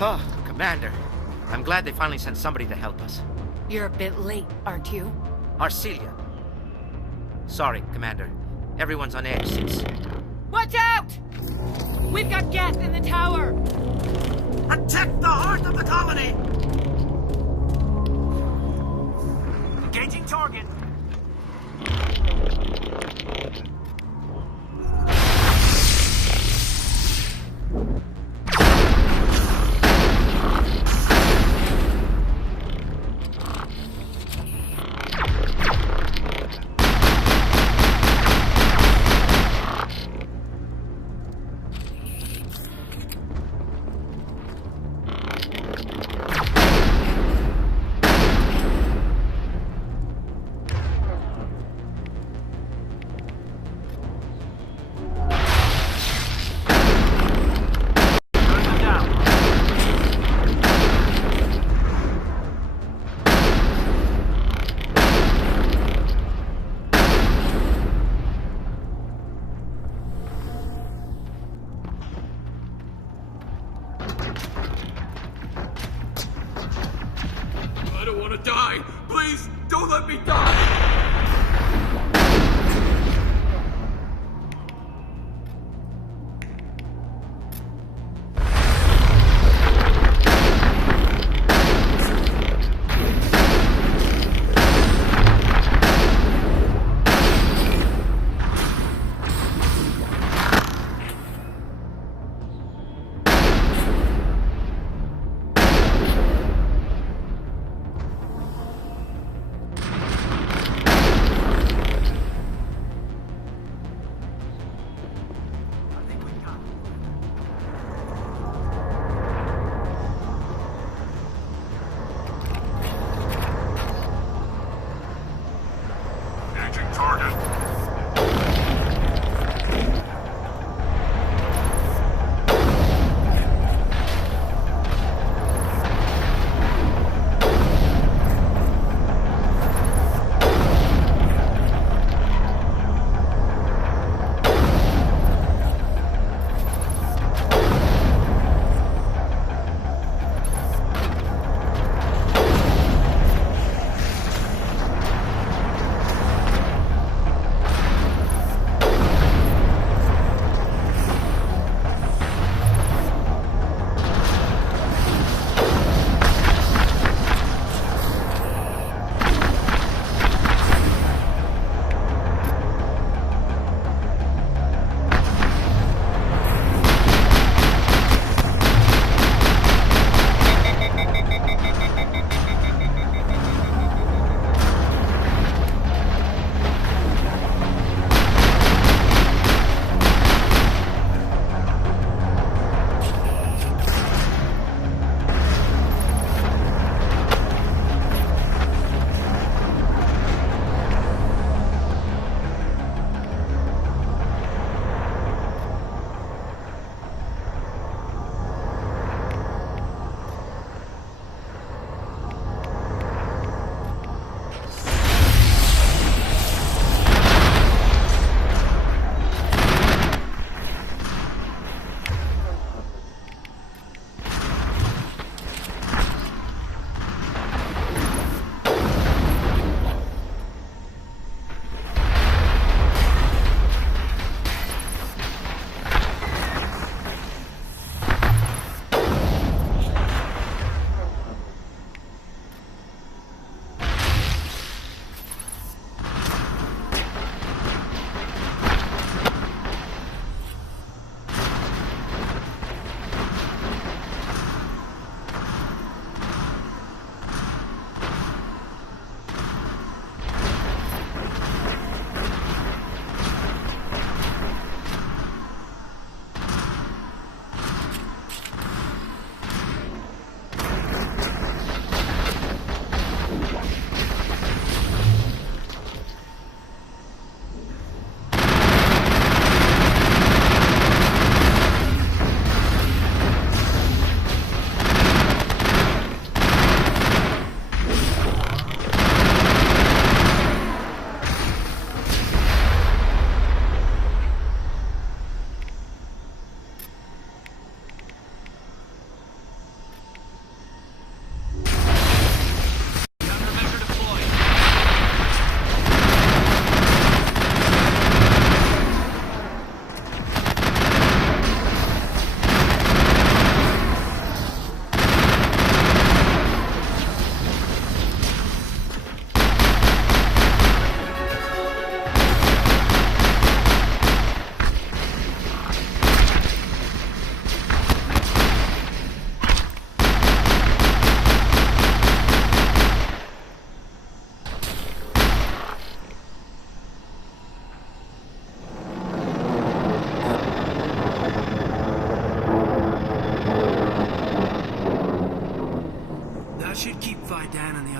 Oh, Commander. I'm glad they finally sent somebody to help us. You're a bit late, aren't you? Arcelia. Sorry, Commander. Everyone's on edge since... Watch out! We've got gas in the tower! Attack the heart of the colony! Engaging target. I don't want to die! Please, don't let me die!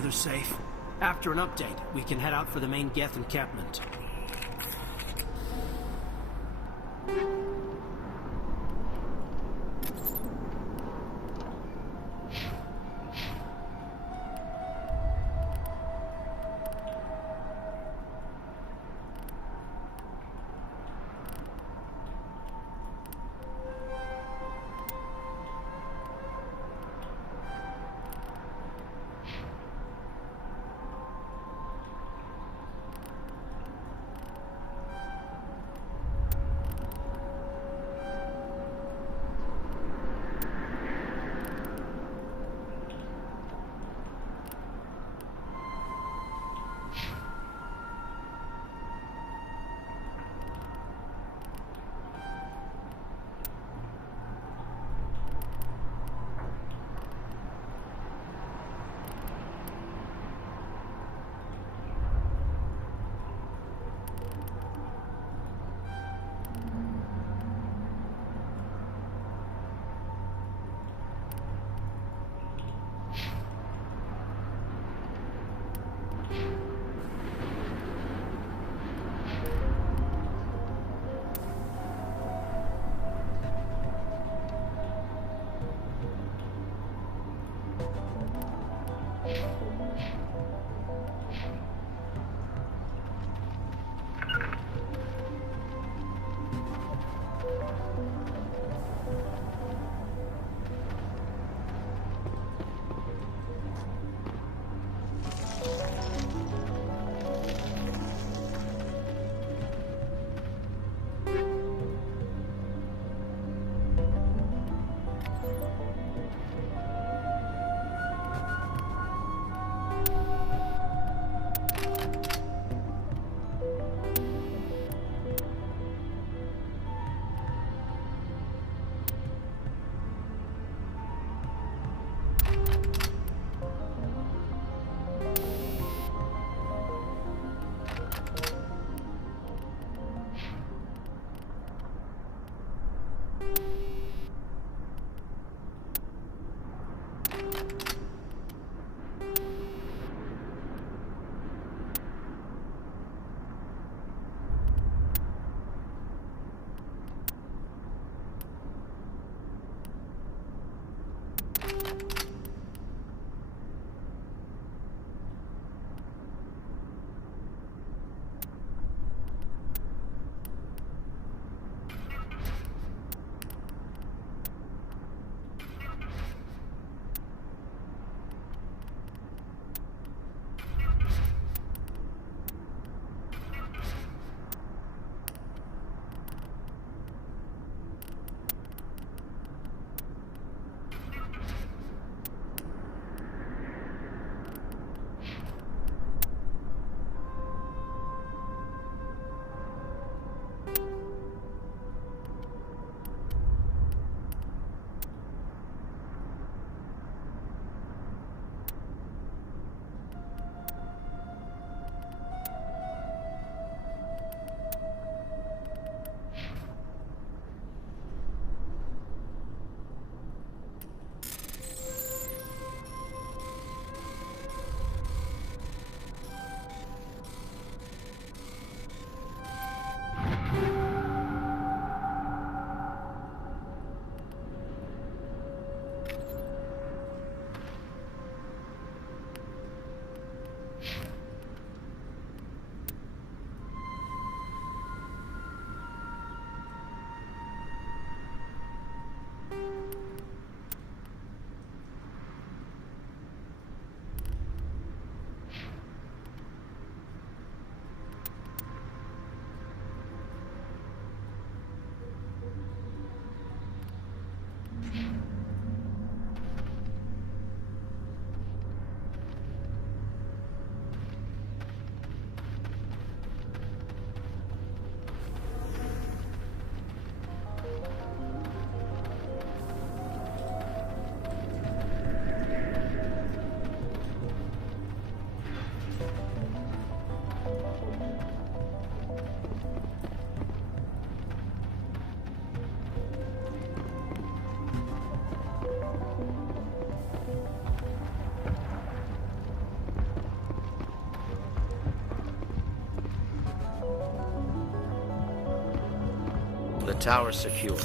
they're safe. After an update, we can head out for the main Geth encampment. tower's secure.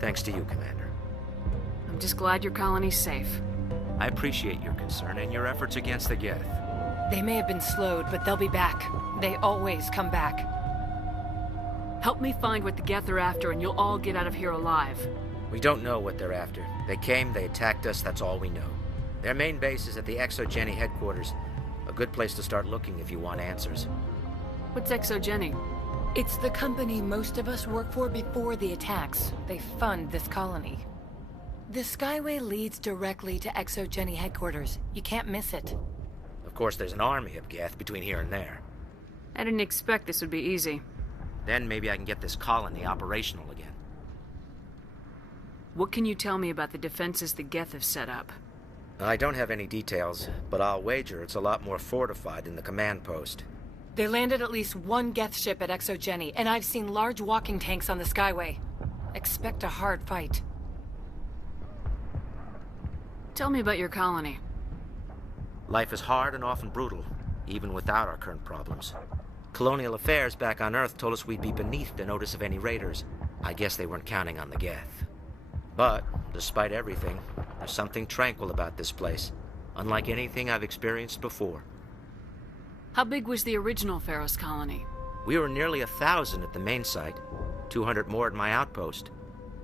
Thanks to you, Commander. I'm just glad your colony's safe. I appreciate your concern and your efforts against the Geth. They may have been slowed, but they'll be back. They always come back. Help me find what the Geth are after, and you'll all get out of here alive. We don't know what they're after. They came, they attacked us, that's all we know. Their main base is at the Exogeny headquarters. A good place to start looking if you want answers. What's Exogeny? It's the company most of us work for before the attacks. They fund this colony. The Skyway leads directly to Exogeny headquarters. You can't miss it. Of course, there's an army of Geth between here and there. I didn't expect this would be easy. Then maybe I can get this colony operational again. What can you tell me about the defenses the Geth have set up? I don't have any details, but I'll wager it's a lot more fortified than the command post. They landed at least one Geth ship at Exogeny, and I've seen large walking tanks on the Skyway. Expect a hard fight. Tell me about your colony. Life is hard and often brutal, even without our current problems. Colonial affairs back on Earth told us we'd be beneath the notice of any raiders. I guess they weren't counting on the Geth. But, despite everything, there's something tranquil about this place, unlike anything I've experienced before. How big was the original Feros colony? We were nearly 1,000 at the main site, 200 more at my outpost.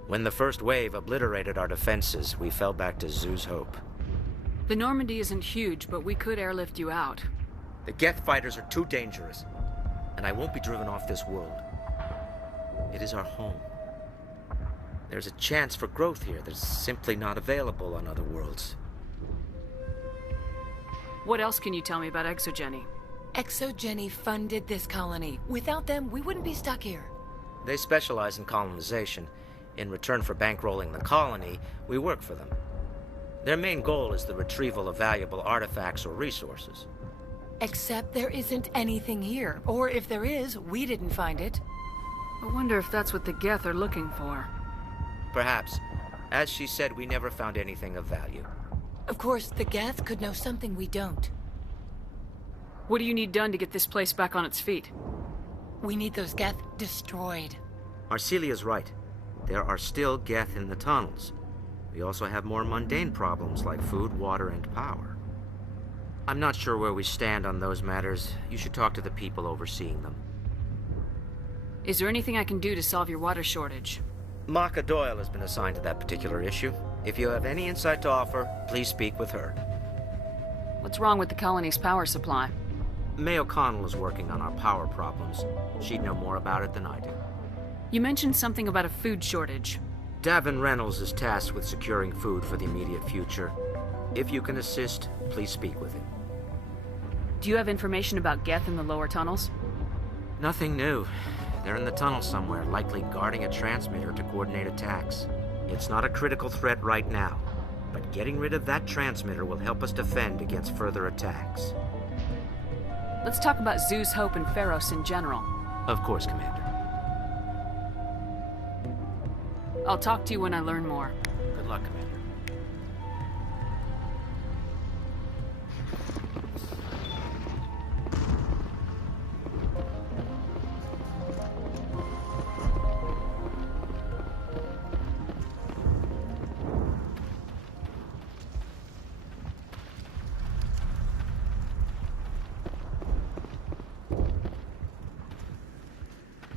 When the first wave obliterated our defenses, we fell back to Zoo's Hope. The Normandy isn't huge, but we could airlift you out. The Geth fighters are too dangerous, and I won't be driven off this world. It is our home. There's a chance for growth here that's simply not available on other worlds. What else can you tell me about Exogeny? Exogeny funded this colony. Without them, we wouldn't be stuck here. They specialize in colonization. In return for bankrolling the colony, we work for them. Their main goal is the retrieval of valuable artifacts or resources. Except there isn't anything here. Or if there is, we didn't find it. I wonder if that's what the Geth are looking for. Perhaps. As she said, we never found anything of value. Of course, the Geth could know something we don't. What do you need done to get this place back on its feet? We need those Geth destroyed. Arcelia's right. There are still Geth in the tunnels. We also have more mundane problems like food, water, and power. I'm not sure where we stand on those matters. You should talk to the people overseeing them. Is there anything I can do to solve your water shortage? Maka Doyle has been assigned to that particular issue. If you have any insight to offer, please speak with her. What's wrong with the colony's power supply? May O'Connell is working on our power problems. She'd know more about it than I do. You mentioned something about a food shortage. Davin Reynolds is tasked with securing food for the immediate future. If you can assist, please speak with him. Do you have information about Geth in the lower tunnels? Nothing new. They're in the tunnel somewhere, likely guarding a transmitter to coordinate attacks. It's not a critical threat right now, but getting rid of that transmitter will help us defend against further attacks. Let's talk about Zoo's Hope and Feros in general. Of course, Commander. I'll talk to you when I learn more. Good luck, Commander.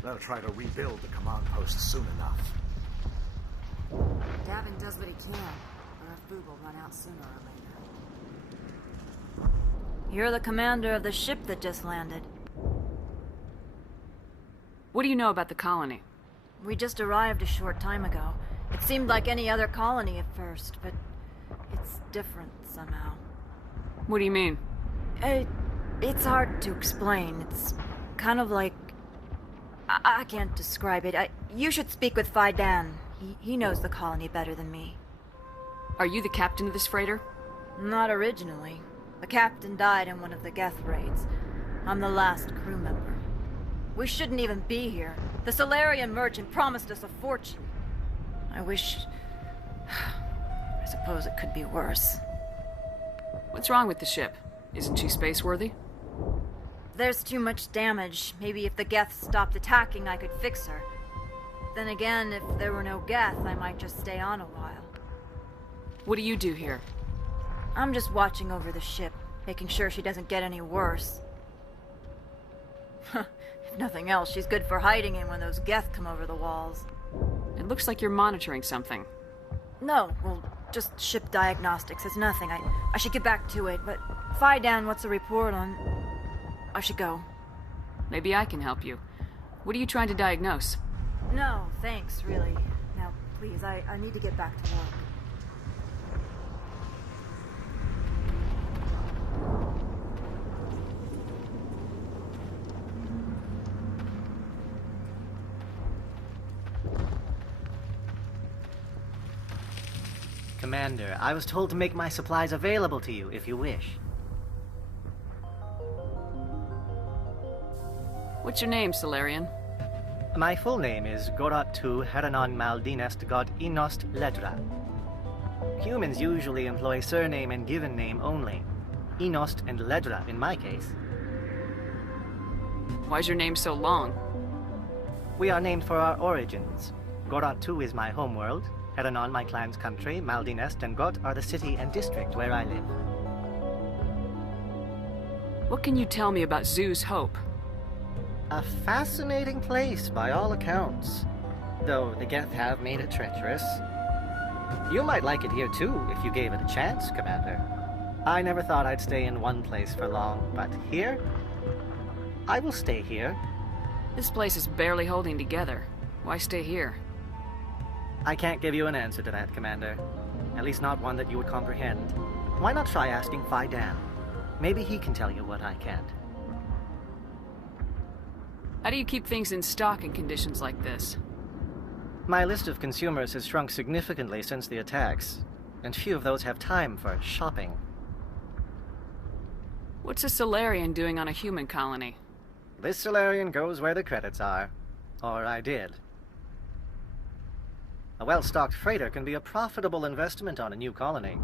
They'll try to rebuild the command post soon enough. Davin does what he can, or our food will run out sooner or later. You're the commander of the ship that just landed. What do you know about the colony? We just arrived a short time ago. It seemed like any other colony at first, but it's different somehow. What do you mean? It's hard to explain. It's kind of like... I can't describe it. You should speak with Fandom. He knows the colony better than me. Are you the captain of this freighter? Not originally. The captain died in one of the Geth raids. I'm the last crew member. We shouldn't even be here. The Solarian merchant promised us a fortune. I wish... I suppose it could be worse. What's wrong with the ship? Isn't she space-worthy? There's too much damage. Maybe if the Geth stopped attacking, I could fix her. Then again, if there were no Geth, I might just stay on a while. What do you do here? I'm just watching over the ship, making sure she doesn't get any worse. If nothing else, she's good for hiding in when those Geth come over the walls. It looks like you're monitoring something. No, well, just ship diagnostics. It's nothing. I should get back to it, but Fandom, what's the report on... I should go. Maybe I can help you. What are you trying to diagnose? No, thanks, really. Now, please, I need to get back to work. Commander, I was told to make my supplies available to you if you wish. What's your name, Solarian? My full name is Gorat tu Heranon Maldinest God Inost Ledra. Humans usually employ surname and given name only. Inost and Ledra in my case. Why's your name so long? We are named for our origins. Gorat tu is my homeworld, Heranon my clan's country, Maldinest and Got are the city and district where I live. What can you tell me about Zoo's Hope? A fascinating place by all accounts, though the Geth have made it treacherous. You might like it here too, if you gave it a chance, Commander. I never thought I'd stay in one place for long, but here? I will stay here. This place is barely holding together. Why stay here? I can't give you an answer to that, Commander. At least not one that you would comprehend. Why not try asking Fandom? Maybe he can tell you what I can't. How do you keep things in stock in conditions like this? My list of consumers has shrunk significantly since the attacks, and few of those have time for shopping. What's a Solarian doing on a human colony? This Solarian goes where the credits are. Or I did. A well-stocked freighter can be a profitable investment on a new colony.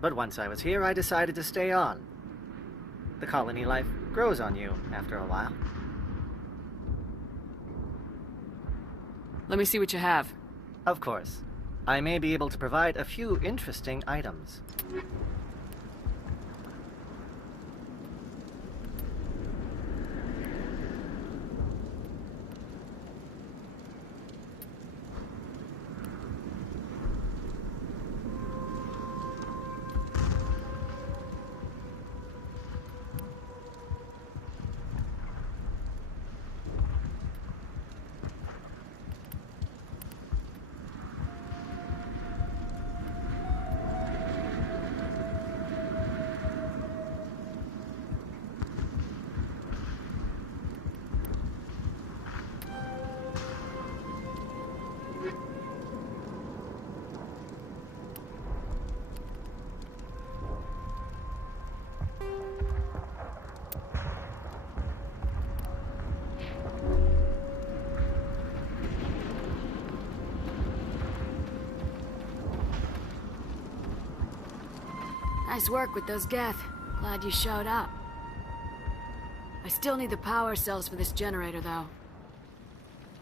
But once I was here, I decided to stay on. The colony life grows on you after a while. Let me see what you have. Of course. I may be able to provide a few interesting items. Nice work with those Geth. Glad you showed up. I still need the power cells for this generator, though.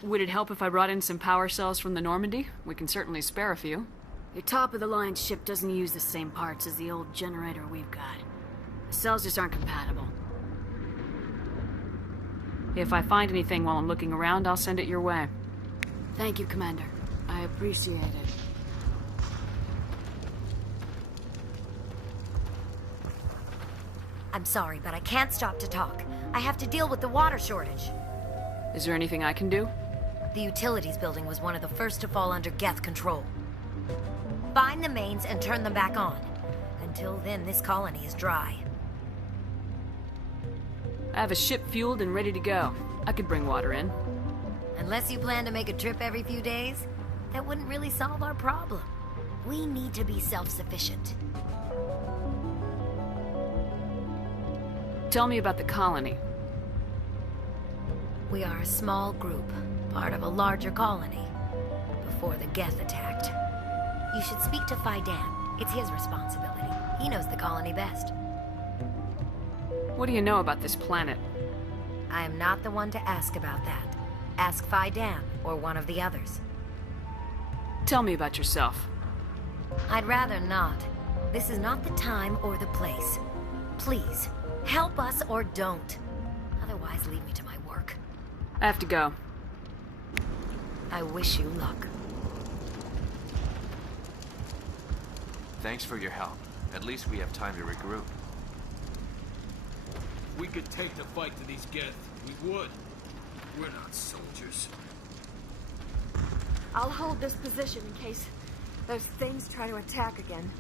Would it help if I brought in some power cells from the Normandy? We can certainly spare a few. Your top-of-the-line ship doesn't use the same parts as the old generator we've got. The cells just aren't compatible. If I find anything while I'm looking around, I'll send it your way. Thank you, Commander. I appreciate it. I'm sorry, but I can't stop to talk. I have to deal with the water shortage. Is there anything I can do? The utilities building was one of the first to fall under Geth control. Find the mains and turn them back on. Until then, this colony is dry. I have a ship fueled and ready to go. I could bring water in. Unless you plan to make a trip every few days, that wouldn't really solve our problem. We need to be self-sufficient. Tell me about the colony. We are a small group, part of a larger colony, before the Geth attacked. You should speak to Fandom. It's his responsibility. He knows the colony best. What do you know about this planet? I am not the one to ask about that. Ask Fandom or one of the others. Tell me about yourself. I'd rather not. This is not the time or the place. Please, help us or don't. Otherwise, leave me to my work. I have to go. I wish you luck. Thanks for your help. At least we have time to regroup. We could take the fight to these Geth. We would. We're not soldiers. I'll hold this position in case those things try to attack again.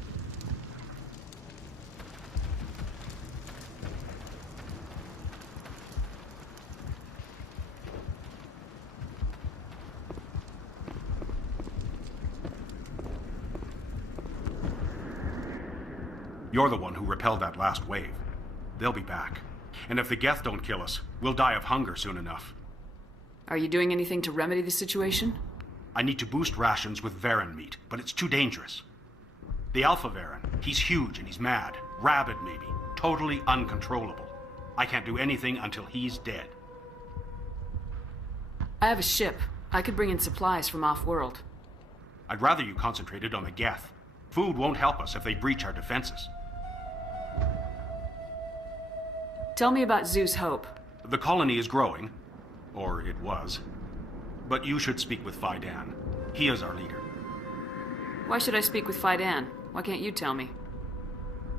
You're the one who repelled that last wave. They'll be back. And if the Geth don't kill us, we'll die of hunger soon enough. Are you doing anything to remedy the situation? I need to boost rations with Varen meat, but it's too dangerous. The Alpha Varen, he's huge and he's mad. Rabid, maybe. Totally uncontrollable. I can't do anything until he's dead. I have a ship. I could bring in supplies from off-world. I'd rather you concentrated on the Geth. Food won't help us if they breach our defenses. Tell me about Zeus Hope. The colony is growing. Or it was. But you should speak with Fandom. He is our leader. Why should I speak with Fandom? Why can't you tell me?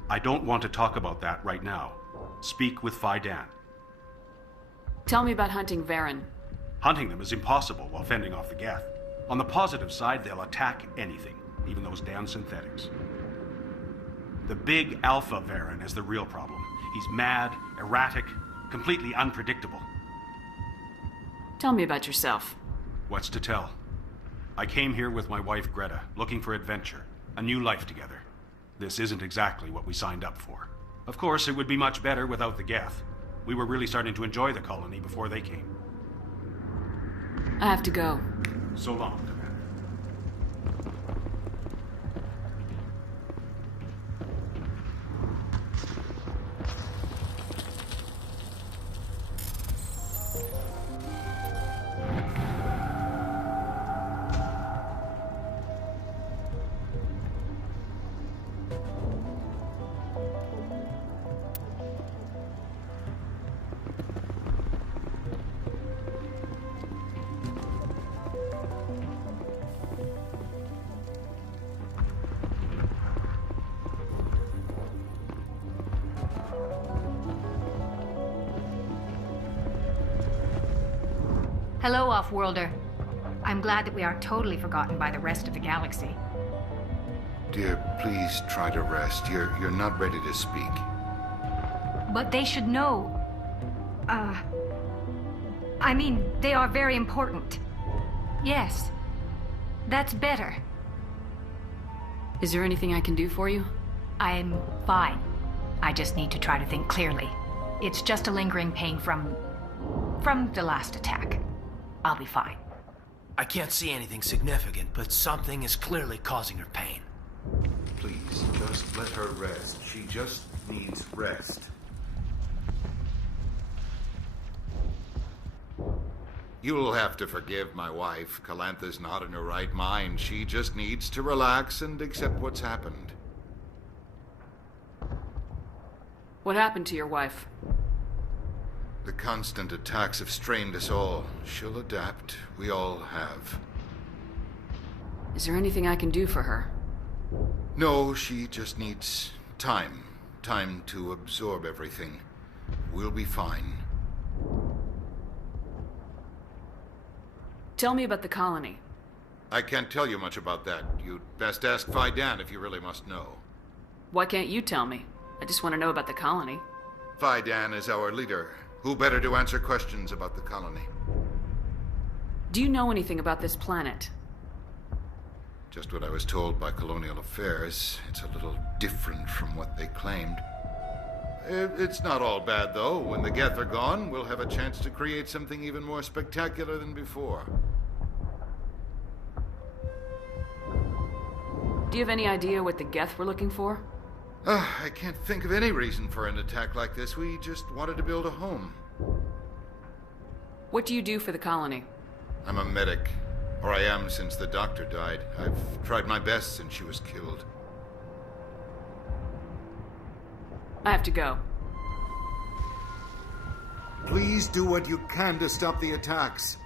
I don't want to talk about that right now. Speak with Fandom. Tell me about hunting Varen. Hunting them is impossible while fending off the Geth. On the positive side, they'll attack anything, even those damn synthetics. The big Alpha Varen is the real problem. He's mad, erratic, completely unpredictable. Tell me about yourself. What's to tell? I came here with my wife Greta, looking for adventure, a new life together. This isn't exactly what we signed up for. Of course, it would be much better without the Geth. We were really starting to enjoy the colony before they came. I have to go. So long, Commander. Hello, Off-Worlder. I'm glad that we aren't totally forgotten by the rest of the galaxy. Dear, please try to rest. You're not ready to speak. But they should know. I mean, they are very important. Yes. That's better. Is there anything I can do for you? I'm fine. I just need to try to think clearly. It's just a lingering pain from the last attack. I'll be fine. I can't see anything significant, but something is clearly causing her pain. Please, just let her rest. She just needs rest. You'll have to forgive my wife. Calantha's not in her right mind. She just needs to relax and accept what's happened. What happened to your wife? The constant attacks have strained us all. She'll adapt. We all have. Is there anything I can do for her? No, she just needs time. Time to absorb everything. We'll be fine. Tell me about the colony. I can't tell you much about that. You'd best ask Fandom if you really must know. Why can't you tell me? I just want to know about the colony. Fandom is our leader. Who better to answer questions about the colony? Do you know anything about this planet? Just what I was told by Colonial Affairs. It's a little different from what they claimed. It's not all bad, though. When the Geth are gone, we'll have a chance to create something even more spectacular than before. Do you have any idea what the Geth were looking for? I can't think of any reason for an attack like this. We just wanted to build a home. What do you do for the colony? I'm a medic. Or I am since the doctor died. I've tried my best since she was killed. I have to go. Please do what you can to stop the attacks.